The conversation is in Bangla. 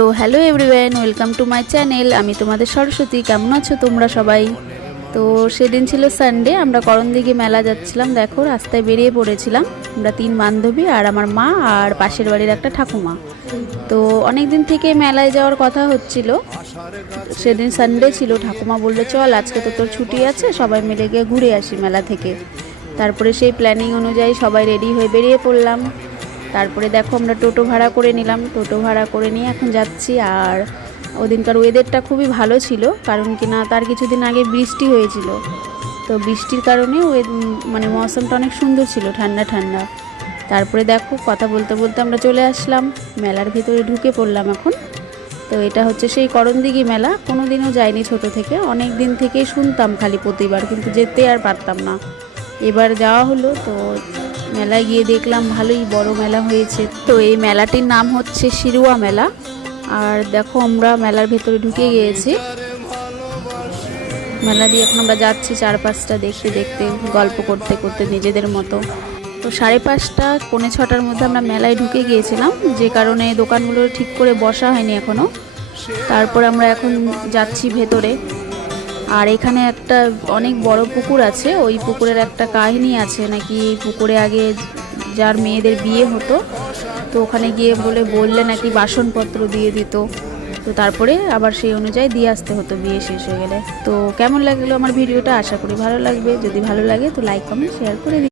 তো hello everyone, welcome to my channel. আমি তোমাদের সরস্বতী। কেমন আছো তোমরা সবাই? তো সেদিন ছিল সানডে, আমরা করণদিঘি মেলা যাচ্ছিলাম। দেখো রাস্তায় বেরিয়ে পড়েছিলাম আমরা 3 বান্ধবী আর আমার মা আর পাশের বাড়ির একটা ঠাকুমা। তো অনেক দিন থেকে মেলায় যাওয়ার কথা হচ্ছিল। সেদিন সানডে ছিল, ঠাকুমা বললো চল আজকে তো তোর ছুটি আছে, সবাই মিলে গিয়ে ঘুরে আসি মেলা থেকে। তারপরে সেই প্ল্যানিং অনুযায়ী সবাই রেডি হয়ে বেরিয়ে পড়লাম। তারপরে দেখো আমরা টোটো ভাড়া করে নিলাম, টোটো ভাড়া করে নিয়ে এখন যাচ্ছি। আর ওদিনকার ওয়েদারটা খুবই ভালো ছিল, কারণ কি না তার কিছুদিন আগে বৃষ্টি হয়েছিল। তো বৃষ্টির কারণে মানে মৌসুমটা অনেক সুন্দর ছিল, ঠান্ডা ঠান্ডা। তারপরে দেখো কথা বলতে বলতে আমরা চলে আসলাম মেলার ভিতরে, ঢুকে পড়লাম এখন। তো এটা হচ্ছে সেই করণদিঘি মেলা, কোনো দিনও যাইনি ছোট থেকে, অনেক দিন থেকেই শুনতাম খালি প্রতিবার, কিন্তু যেতে আর পারতাম না। এবার যাওয়া হলো। তো মেলায় গিয়ে দেখলাম ভালোই বড় মেলা হয়েছে। তো এই মেলাটির নাম হচ্ছে শিরুয়া মেলা। আর দেখো আমরা মেলার ভেতরে ঢুকে গিয়েছি। মেলা দিয়ে এখন আমরা যাচ্ছি চারপাশটা দেখতে দেখতে, গল্প করতে করতে নিজেদের মতো। তো 5:30 পৌনে 6টার মধ্যে আমরা মেলায় ঢুকে গিয়েছিলাম, যে কারণে দোকানগুলো ঠিক করে বসা হয়নি এখনও। তারপর আমরা এখন যাচ্ছি ভেতরে। আর এখানে একটা অনেক বড় পুকুর আছে, ওই পুকুরের একটা কাহিনী আছে নাকি, এই পুকুরে আগে যার মেয়েদের বিয়ে হতো, তো ওখানে গিয়ে বললে নাকি বাসনপত্র দিয়ে দিত। তো তারপরে আবার সেই অনুযায়ী দিয়ে আসতে হতো বিয়ে শেষ হয়ে গেলে। তো কেমন লাগলো আমার ভিডিওটা? আশা করি ভালো লাগবে। যদি ভালো লাগে তো লাইক কমেন্ট শেয়ার করে দিই।